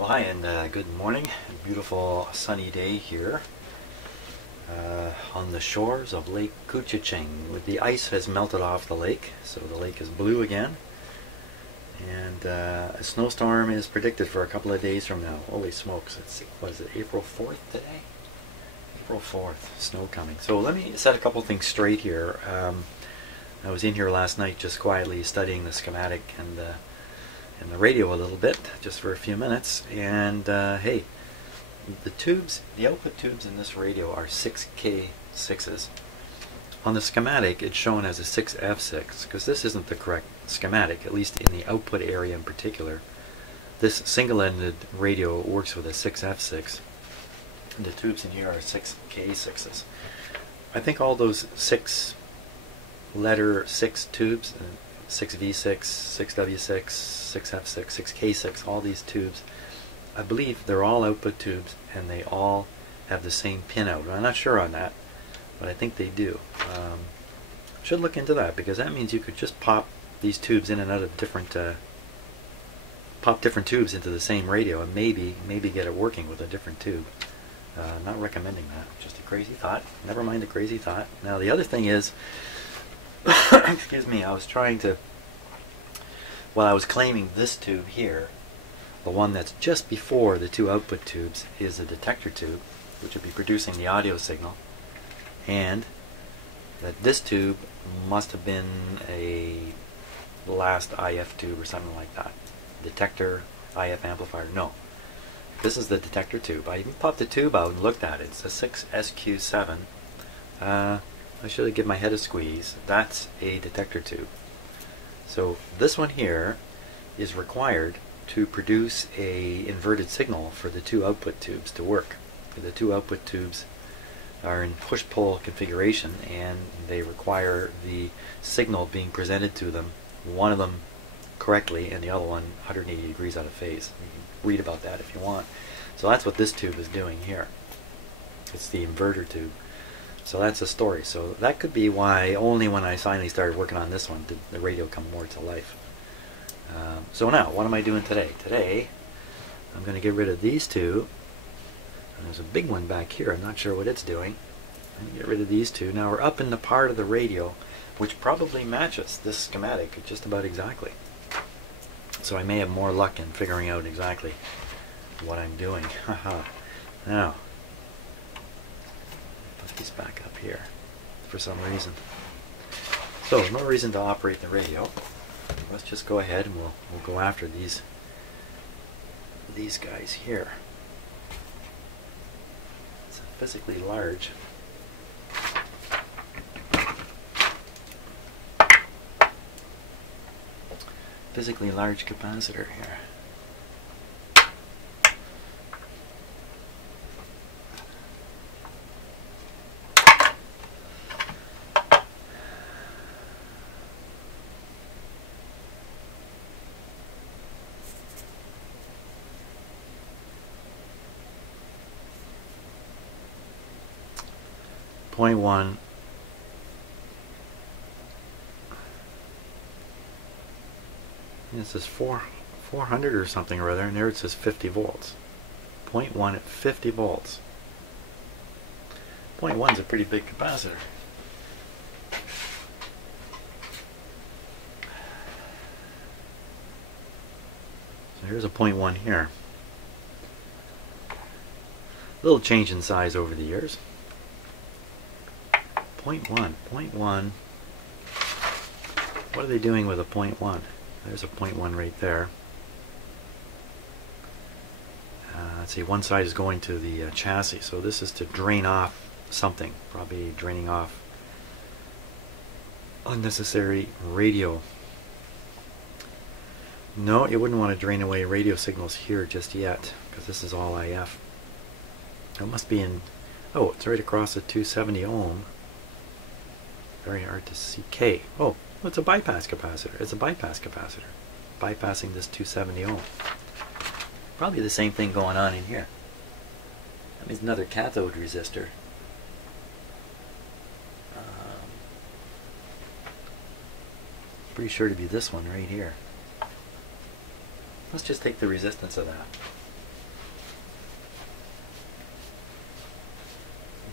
Well, hi and good morning. A beautiful sunny day here on the shores of Lake Couchiching. The ice has melted off the lake, so the lake is blue again. And a snowstorm is predicted for a couple of days from now. Holy smokes, what is it, April 4th today? April 4th, snow coming. So let me set a couple things straight here. I was in here last night just quietly studying the schematic and the radio a little bit, just for a few minutes, and hey, the output tubes in this radio are 6K6s. On the schematic, it's shown as a 6F6, because this isn't the correct schematic, at least in the output area in particular. This single-ended radio works with a 6F6, and the tubes in here are 6K6s. I think all those 6 tubes, 6V6, 6W6, 6F6, 6K6, all these tubes, I believe they're all output tubes and they all have the same pin out. I'm not sure on that, but I think they do. Should look into that, because that means you could just pop these tubes in and out of different tubes into the same radio and maybe get it working with a different tube. Not recommending that, just a crazy thought. Never mind the crazy thought. Now the other thing is, excuse me, I was claiming this tube here, the one that's just before the two output tubes, is a detector tube, which would be producing the audio signal, and that this tube must have been a last IF tube or something like that. Detector, IF amplifier, no. This is the detector tube. I even popped the tube out and looked at it. It's a 6SQ7. I should have given my head a squeeze. That's a detector tube. So this one here is required to produce a inverted signal for the two output tubes to work. The two output tubes are in push-pull configuration, and they require the signal being presented to them, one of them correctly and the other one 180 degrees out of phase. You can read about that if you want. So that's what this tube is doing here. It's the inverter tube. So that's the story. So that could be why only when I finally started working on this one did the radio come more to life. So now, what am I doing today? Today, I'm going to get rid of these two. And there's a big one back here. I'm not sure what it's doing. I'm going to get rid of these two. Now we're up in the part of the radio which probably matches this schematic just about exactly. So I may have more luck in figuring out exactly what I'm doing. Haha. Now, put these back up here for some reason. So no reason to operate the radio. Let's just go ahead and we'll go after these guys here. It's physically large. Physically large capacitor here. Point one. It says 400 or something or other, and there it says 50 volts. 0.1 at 50 volts. 0.1 is a pretty big capacitor. So here's a 0.1 here. A little change in size over the years. 0.1. What are they doing with a 0.1? There's a 0.1 right there. Let's see, one side is going to the chassis, so this is to drain off something, probably draining off unnecessary radio. No, you wouldn't want to drain away radio signals here just yet, because this is all IF. It must be in, oh, it's right across the 270 ohm. Very hard to see. K. Oh, it's a bypass capacitor. It's a bypass capacitor. Bypassing this 270 ohm. Probably the same thing going on in here. That means another cathode resistor. Pretty sure to be this one right here. Let's just take the resistance of that.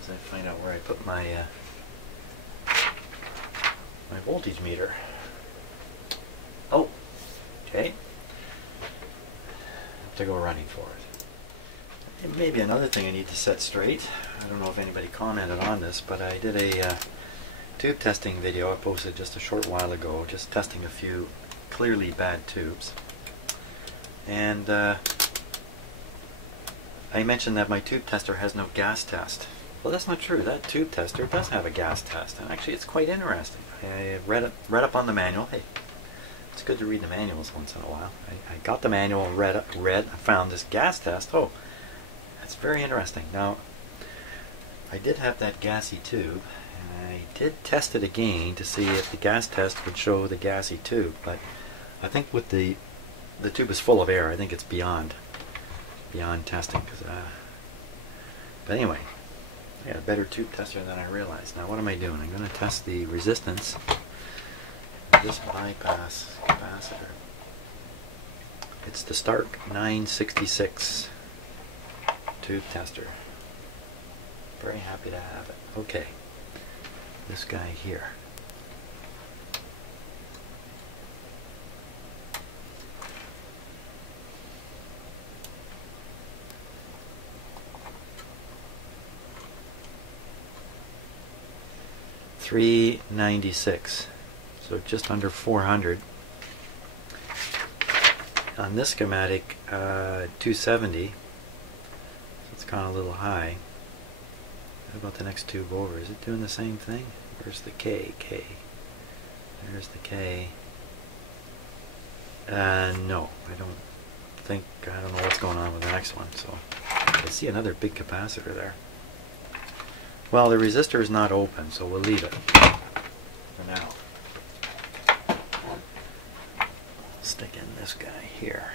as I find out where I put my my voltage meter. Oh, okay. Have to go running for it. And maybe another thing I need to set straight. I don't know if anybody commented on this, but I did a tube testing video I posted just a short while ago, just testing a few clearly bad tubes. And I mentioned that my tube tester has no gas test. Well, that's not true. That tube tester does have a gas test, and actually it's quite interesting. I read up on the manual. Hey, it's good to read the manuals once in a while. I got the manual, read, I found this gas test. Oh, that's very interesting. Now, I did have that gassy tube, and I did test it again to see if the gas test would show the gassy tube, but I think with the tube is full of air. I think it's beyond testing. But anyway, I got a better tube tester than I realized. Now what am I doing? I'm going to test the resistance of this bypass capacitor. It's the Stark 966 tube tester. Very happy to have it. Okay, this guy here. $396, so just under 400. On this schematic, 270. So it's kind of a little high. How about the next tube over? Is it doing the same thing? Where's the K? There's the K. No, I don't know what's going on with the next one. So I see another big capacitor there. Well, the resistor is not open, so we'll leave it for now. Stick in this guy here.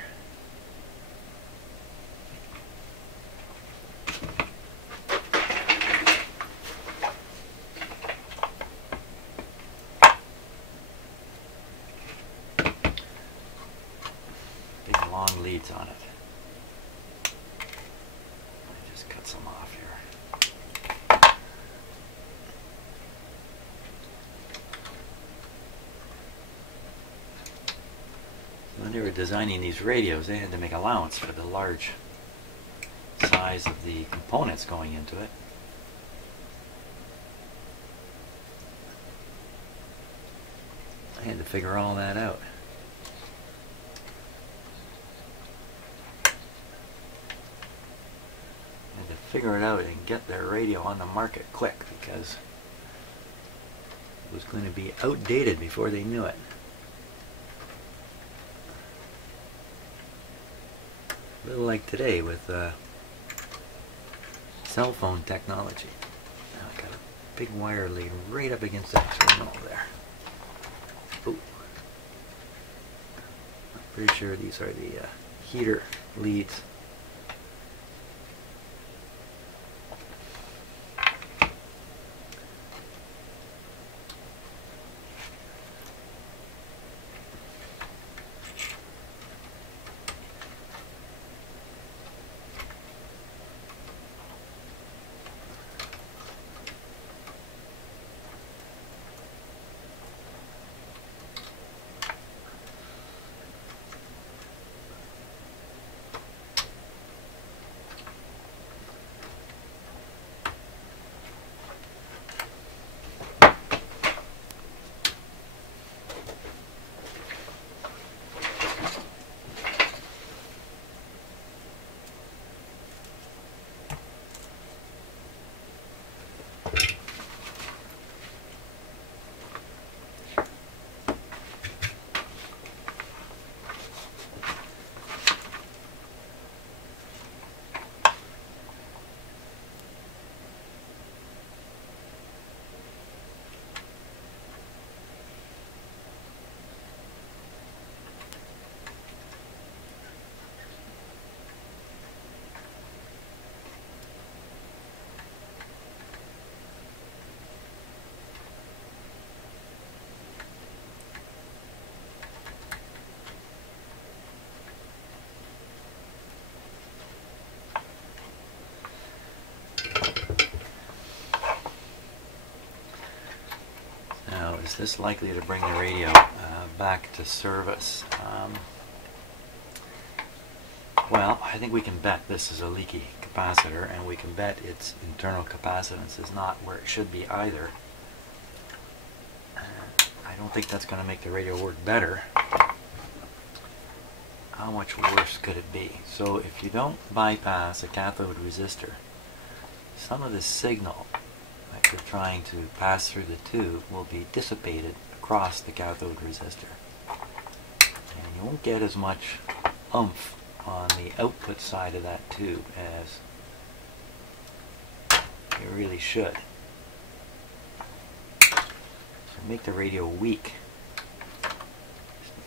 Big long leads on it. I just cut some off here. When they were designing these radios, they had to make allowance for the large size of the components going into it. I had to figure all that out. I had to figure it out and get their radio on the market quick, because it was going to be outdated before they knew it. A little like today with cell phone technology. Now I got a big wire laid right up against that terminal there. Ooh. I'm pretty sure these are the heater leads. is this likely to bring the radio back to service? Well, I think we can bet this is a leaky capacitor, and we can bet its internal capacitance is not where it should be either. I don't think that's going to make the radio work better. How much worse could it be? So if you don't bypass a cathode resistor, some of the signal that you're trying to pass through the tube will be dissipated across the cathode resistor. And you won't get as much oomph on the output side of that tube as you really should. So make the radio weak.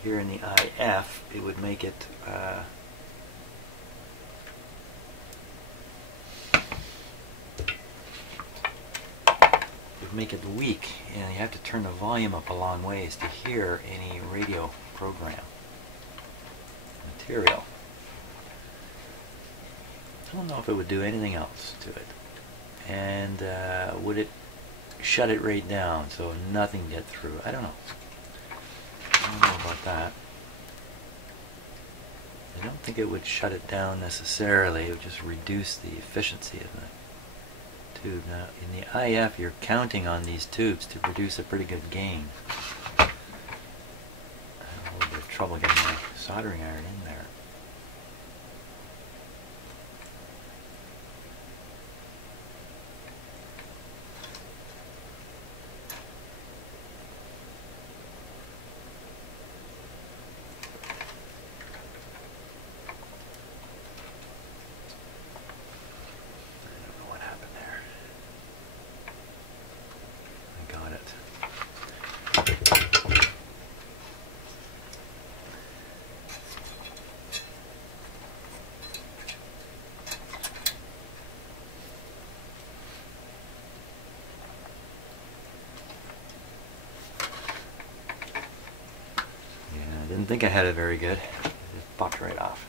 Here in the IF, it would make it weak, and you have to turn the volume up a long ways to hear any radio program material. I don't know if it would do anything else to it, and would it shut it right down so nothing get through? I don't know. I don't know about that. I don't think it would shut it down necessarily. It would just reduce the efficiency of the tube. Now, in the IF, you're counting on these tubes to produce a pretty good gain. I have a little bit of trouble getting my soldering iron in there. Didn't think I had it very good. It just popped right off.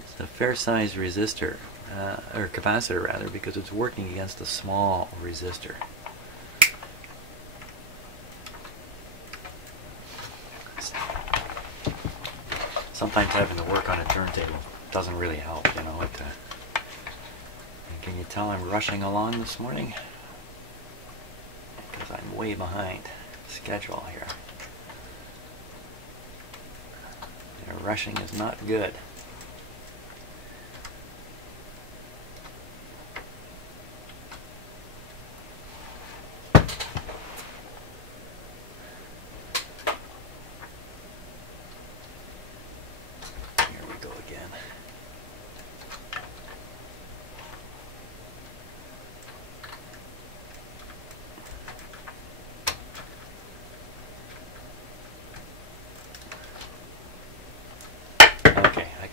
It's a fair-sized resistor. Or capacitor rather, because it's working against a small resistor. Sometimes having to work on a turntable doesn't really help, you know. Can you tell I'm rushing along this morning? Because I'm way behind schedule here. Yeah, rushing is not good.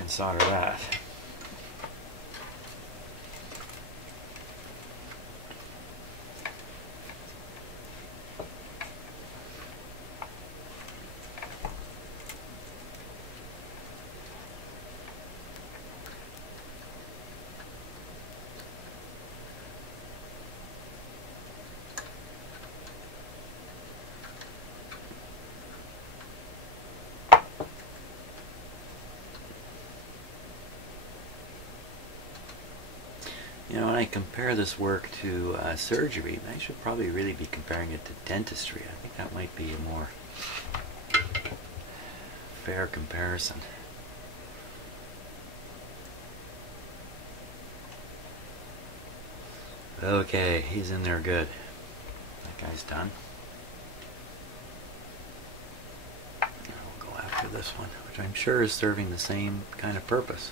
Solder that. You know, when I compare this work to surgery, I should probably really be comparing it to dentistry. I think that might be a more fair comparison. Okay, he's in there good. That guy's done. We'll go after this one, which I'm sure is serving the same kind of purpose.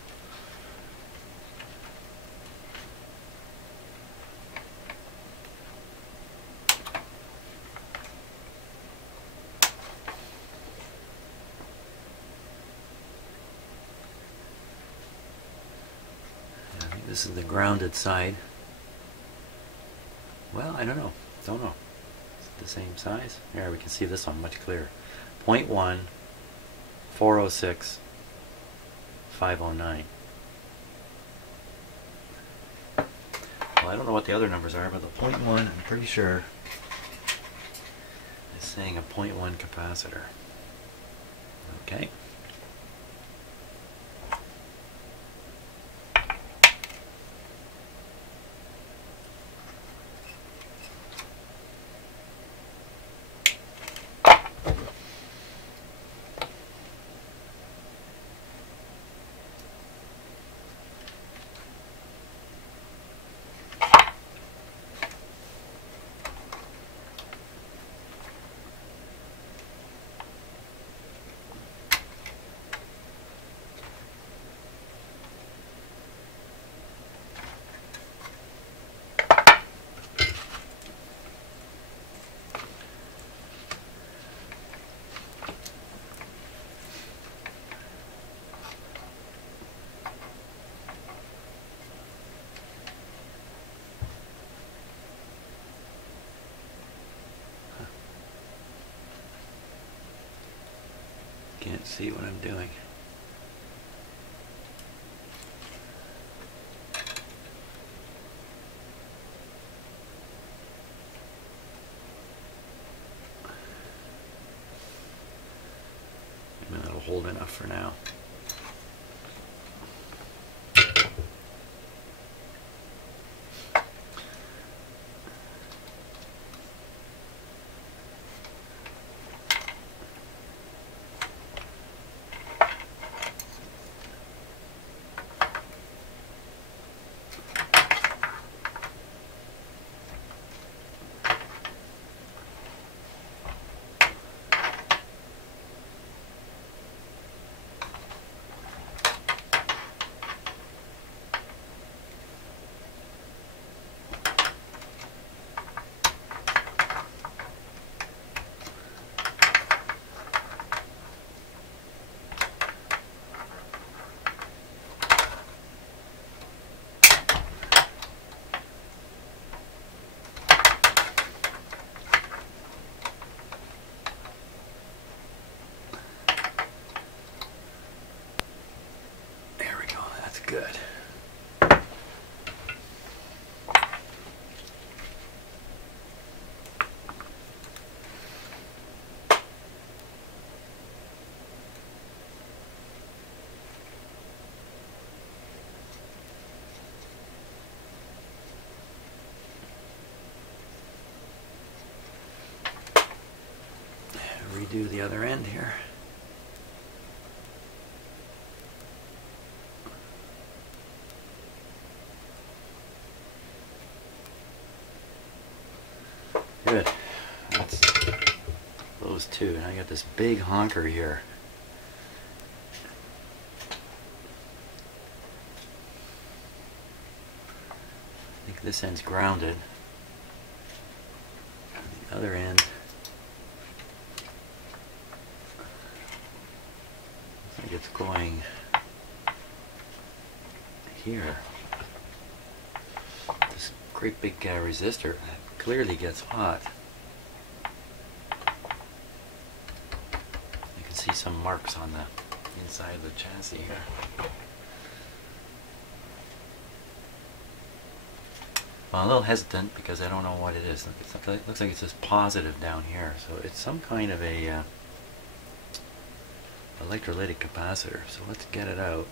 This This is the grounded side. Well, I don't know. Don't know. Is it the same size? Here, we can see this one much clearer. 0.1, 406, 509. Well, I don't know what the other numbers are, but the 0.1, I'm pretty sure, is saying a 0.1 capacitor. Okay. Can't see what I'm doing. Maybe that'll hold enough for now. Good. Redo the other end here. Good. That's those two. And I got this big honker here. I think this end's grounded. And the other end looks like it's going here. This great big resistor clearly gets hot. You can see some marks on the inside of the chassis here. Well, I'm a little hesitant because I don't know what it is. It looks like it's just positive down here, so it's some kind of a electrolytic capacitor. So let's get it out.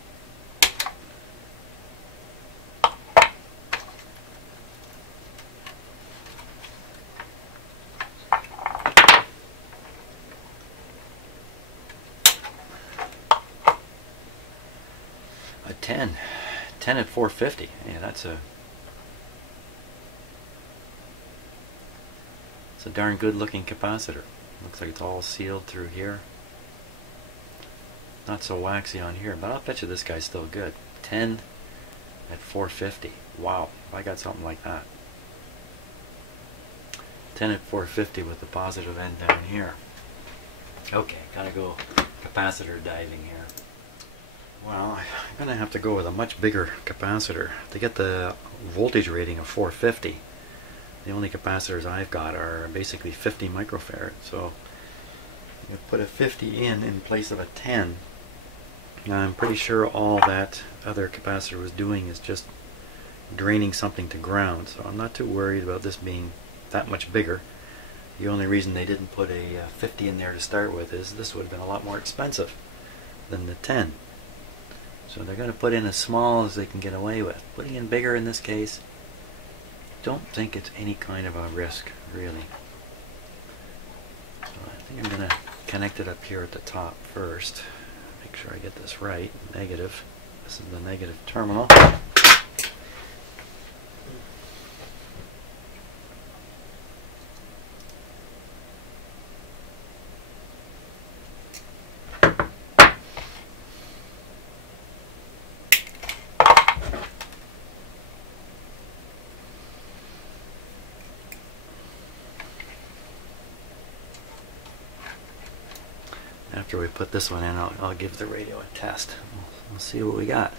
A 10 at 450. Yeah, it's a darn good looking capacitor. Looks like it's all sealed through here. Not so waxy on here, but I'll bet you this guy's still good. 10 at 450. Wow, if I got something like that. 10 at 450 with the positive end down here. Okay, gotta go capacitor diving here. Well, I'm going to have to go with a much bigger capacitor. To get the voltage rating of 450, the only capacitors I've got are basically 50 microfarad. So you put a 50 in place of a 10. I'm pretty sure all that other capacitor was doing is just draining something to ground. So I'm not too worried about this being that much bigger. The only reason they didn't put a 50 in there to start with is this would have been a lot more expensive than the 10. So they're going to put in as small as they can get away with. Putting in bigger in this case, don't think it's any kind of a risk, really. So I think I'm going to connect it up here at the top first. Make sure I get this right. Negative. This is the negative terminal. After we put this one in, I'll give the radio a test. We'll see what we got.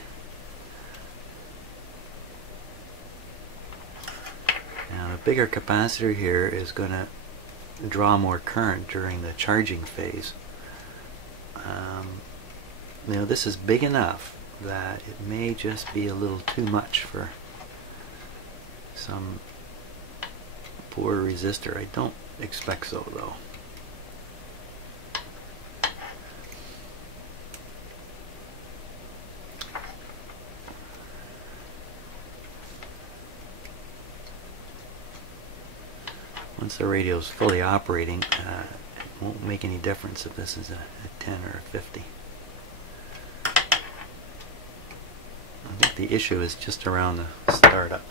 Now the bigger capacitor here is going to draw more current during the charging phase. You know, this is big enough that it may just be a little too much for some poor resistor. I don't expect so, though. Once the radio is fully operating, it won't make any difference if this is a 10 or a 50. I think the issue is just around the startup.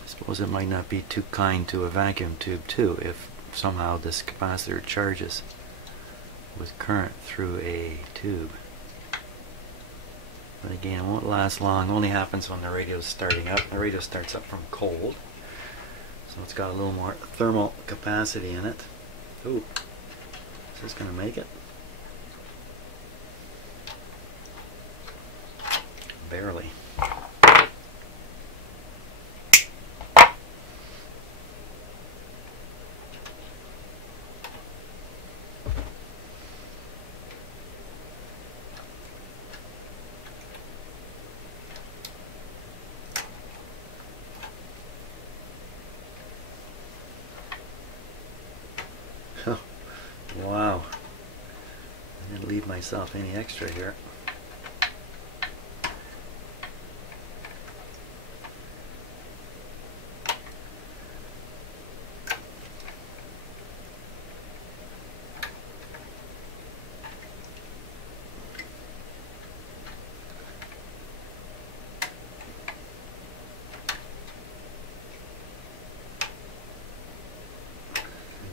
I suppose it might not be too kind to a vacuum tube too if somehow this capacitor charges with current through a tube. But again, it won't last long. It only happens when the radio is starting up. The radio starts up from cold, so it's got a little more thermal capacity in it. Ooh, is this going to make it? Barely. Wow, I didn't leave myself any extra here.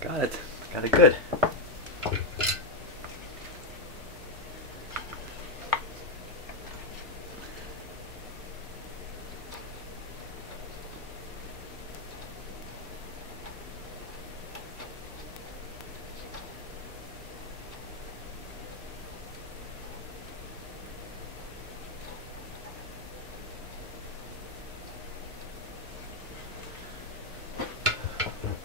Got it. Got it good.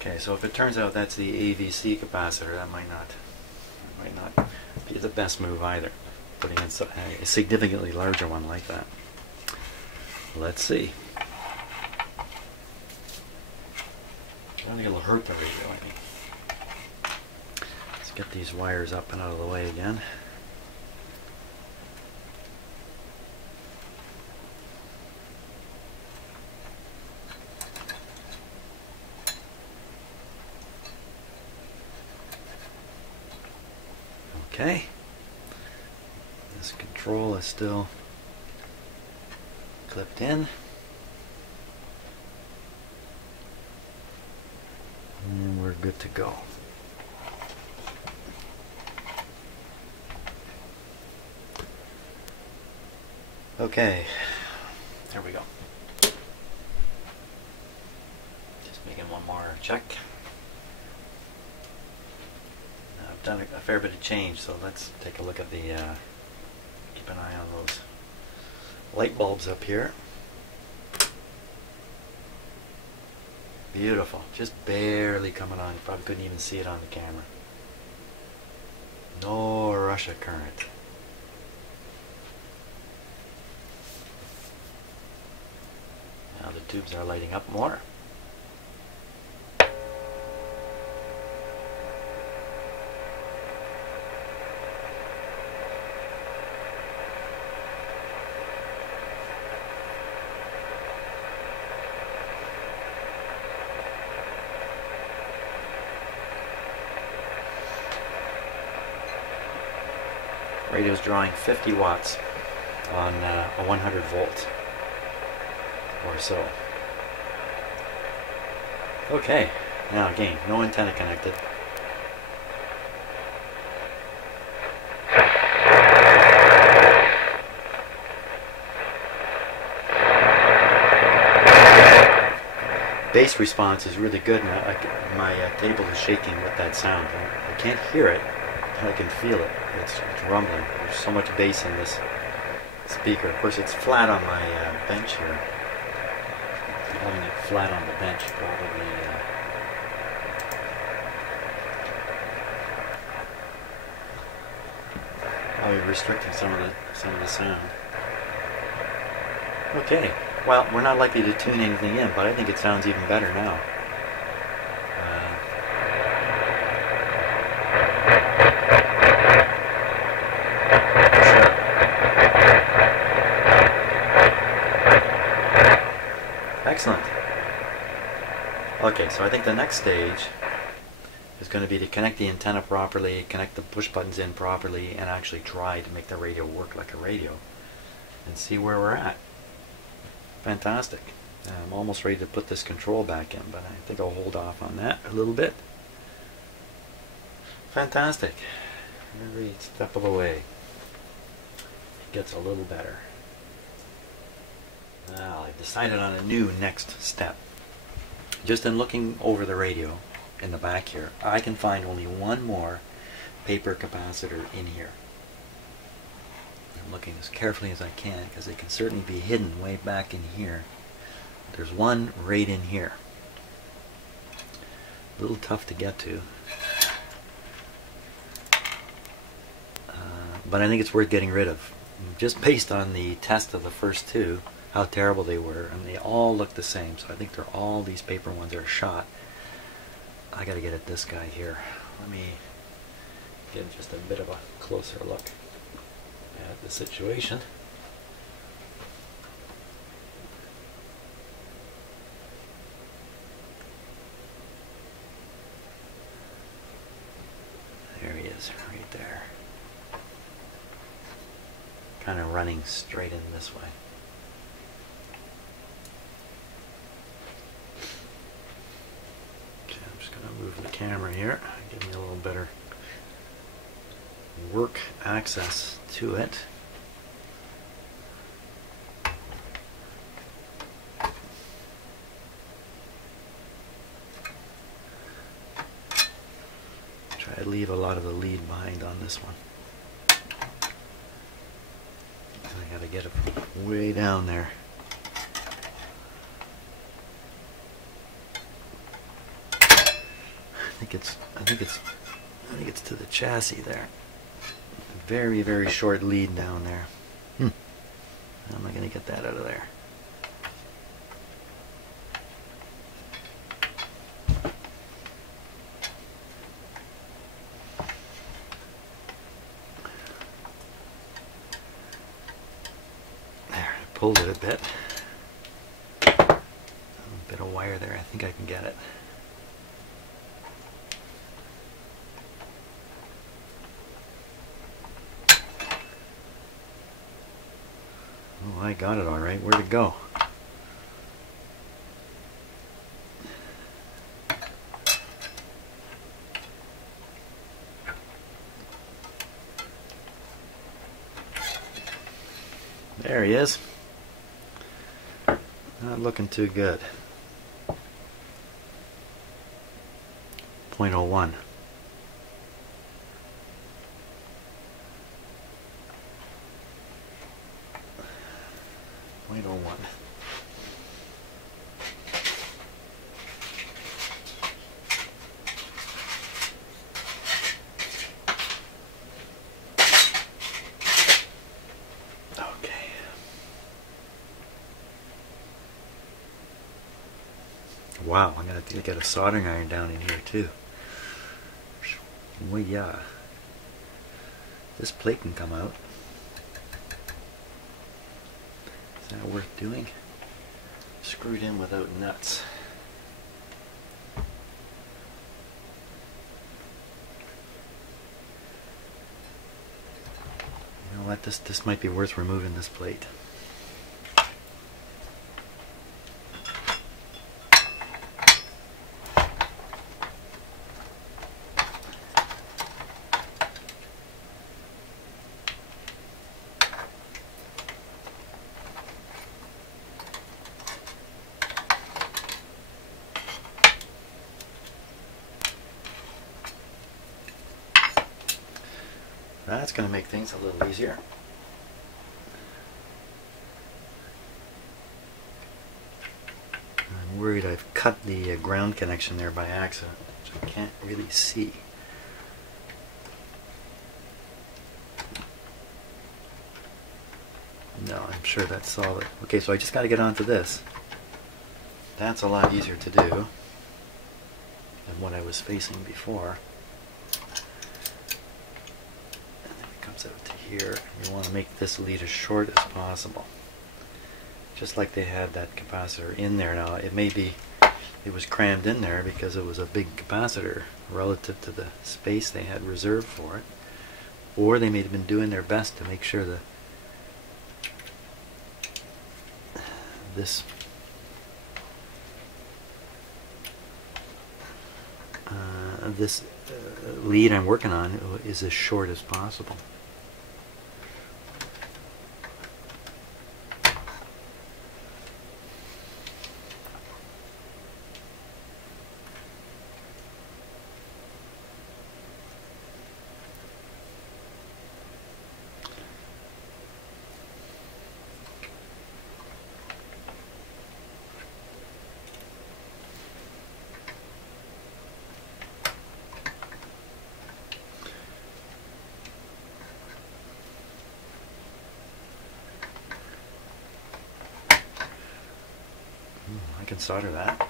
Okay, so if it turns out that's the AVC capacitor, that might not be the best move either, putting in a significantly larger one like that. Let's see. I don't think it'll hurt the radio, I mean. Let's get these wires up and out of the way again. Okay, this control is still clipped in, and we're good to go. Okay, there we go. Just making one more check. Now, I've done a fair bit of change, so let's take a look at the, keep an eye on those light bulbs up here. Beautiful, just barely coming on. You probably couldn't even see it on the camera. No rush of current. Now the tubes are lighting up more. Radio's drawing 50 watts on a 100 volt or so. Okay, now again, no antenna connected. Bass response is really good, and my table is shaking with that sound. I can't hear it, I can feel it. It's rumbling. There's so much bass in this speaker. Of course, it's flat on my bench here. Having it flat on the bench probably restricting some of the sound. Okay. Well, we're not likely to tune anything in, but I think it sounds even better now. Excellent. Okay, so I think the next stage is going to be to connect the antenna properly, connect the push buttons in properly, and actually try to make the radio work like a radio and see where we're at. Fantastic. I'm almost ready to put this control back in, but I think I'll hold off on that a little bit. Fantastic. Every step of the way it gets a little better. Now, I've decided on a new next step. Just in looking over the radio in the back here, I can find only one more paper capacitor in here. I'm looking as carefully as I can because it can certainly be hidden way back in here. There's one right in here. A little tough to get to. But I think it's worth getting rid of. Just based on the test of the first two, how terrible they were, and they all look the same, so I think they're all these paper ones are shot. I gotta get at this guy here. Let me get just a bit of a closer look at the situation. There he is, right there. Kind of running straight in this way. Move the camera here, give me a little better work access to it. Try to leave a lot of the lead behind on this one. I gotta get it from way down there. I think it's to the chassis there. Very, very short lead down there. How am I going to get that out of there? There, I pulled it a bit. A bit of wire there. I think I can get it. Oh, I got it all right. Where'd it go? There he is. Not looking too good. 0.01. Wow, I'm going to get a soldering iron down in here too. Well, yeah. This plate can come out. Is that worth doing? Screwed in without nuts. You know what? This might be worth removing this plate. That's going to make things a little easier. I'm worried I've cut the ground connection there by accident, which I can't really see. No, I'm sure that's solid. Okay, so I just got to get onto this. That's a lot easier to do than what I was facing before. Out to here, you want to make this lead as short as possible, just like they had that capacitor in there. Now it may be it was crammed in there because it was a big capacitor relative to the space they had reserved for it, or they may have been doing their best to make sure that this lead I'm working on is as short as possible. I can solder that.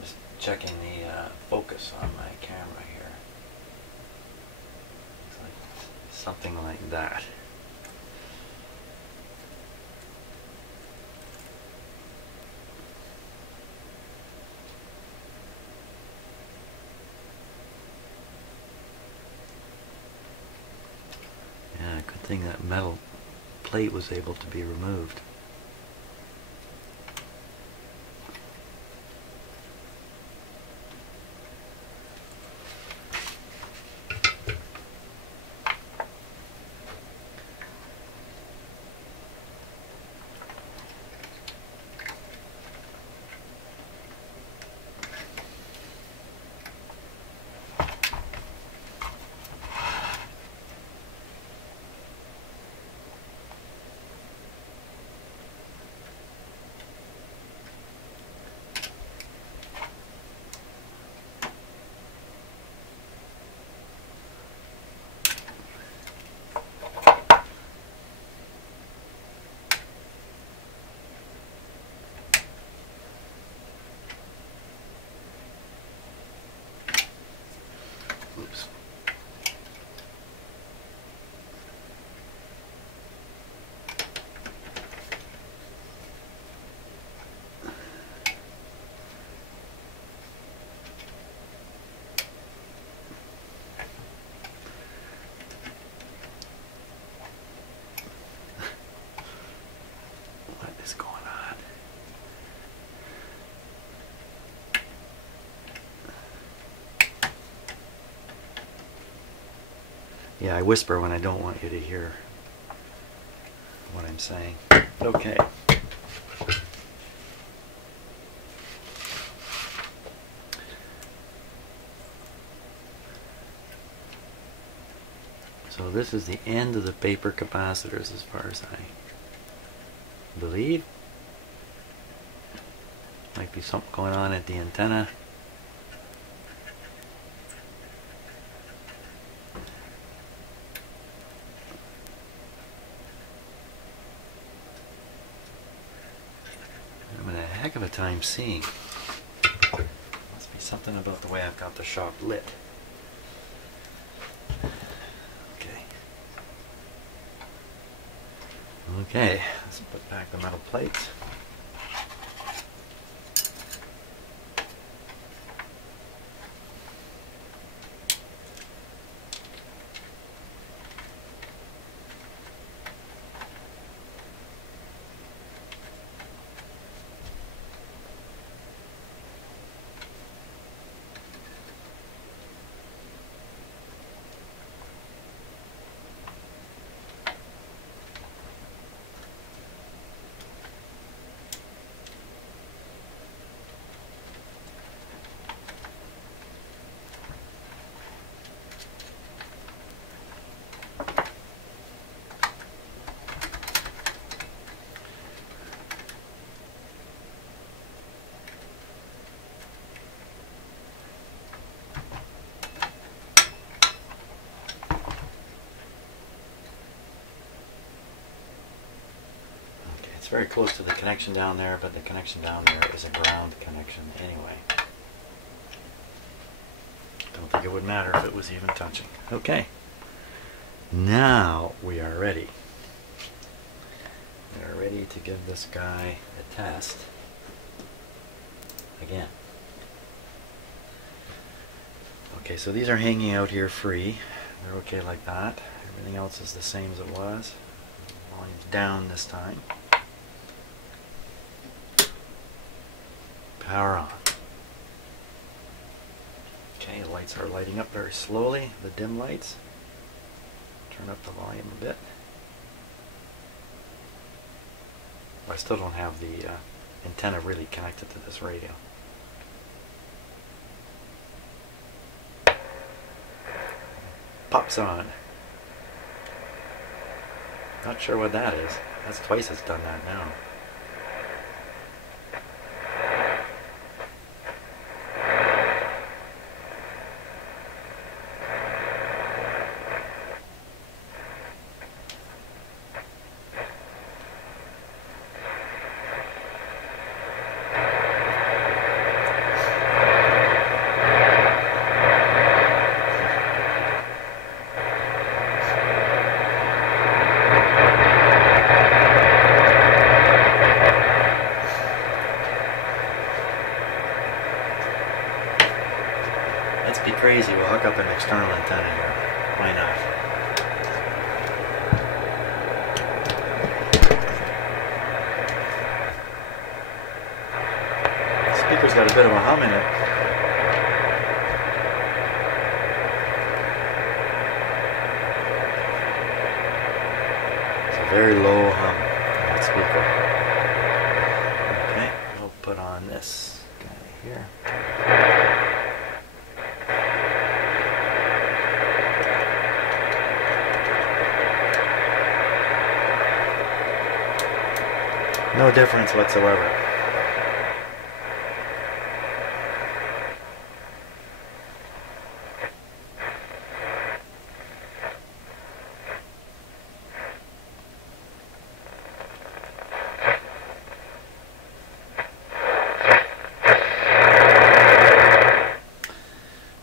Just checking the focus on my camera here. It's like something like that. Good thing that metal plate was able to be removed. Oops. Yeah, I whisper when I don't want you to hear what I'm saying. Okay. So this is the end of the paper capacitors as far as I believe. Might be something going on at the antenna. I'm having a heck of a time seeing. Must be something about the way I've got the shop lit. Okay, let's put back the metal plates. Very close to the connection down there, but the connection down there is a ground connection anyway. Don't think it would matter if it was even touching. Okay, now we are ready. We are ready to give this guy a test again. Okay, so these are hanging out here free. They're okay like that. Everything else is the same as it was. Volume's down this time. Power on. Okay, the lights are lighting up very slowly, the dim lights. Turn up the volume a bit. I still don't have the antenna really connected to this radio. Pops on. Not sure what that is. That's twice it's done that now. Let's be crazy, we'll hook up an external antenna here. Why not? The speaker's got a bit of a hum in it. It's a very low hum in that speaker. Okay, we'll put on this guy here. No difference whatsoever.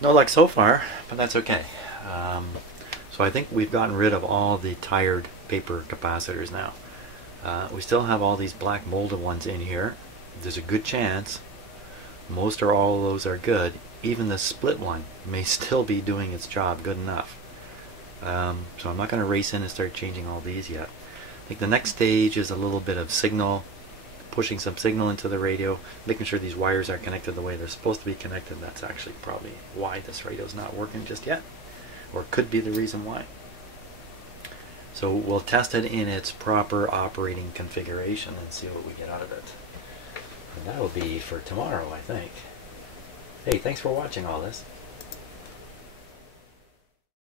No luck so far, but that's okay. So I think we've gotten rid of all the tired paper capacitors now. We still have all these black molded ones in here. There's a good chance most or all of those are good. Even the split one may still be doing its job good enough. So I'm not going to race in and start changing all these yet. I think the next stage is a little bit of signal, pushing some signal into the radio, making sure these wires are connected the way they're supposed to be connected. That's actually probably why this radio is not working just yet, or could be the reason why. So we'll test it in its proper operating configuration and see what we get out of it. And that'll be for tomorrow, I think. Hey, thanks for watching all this.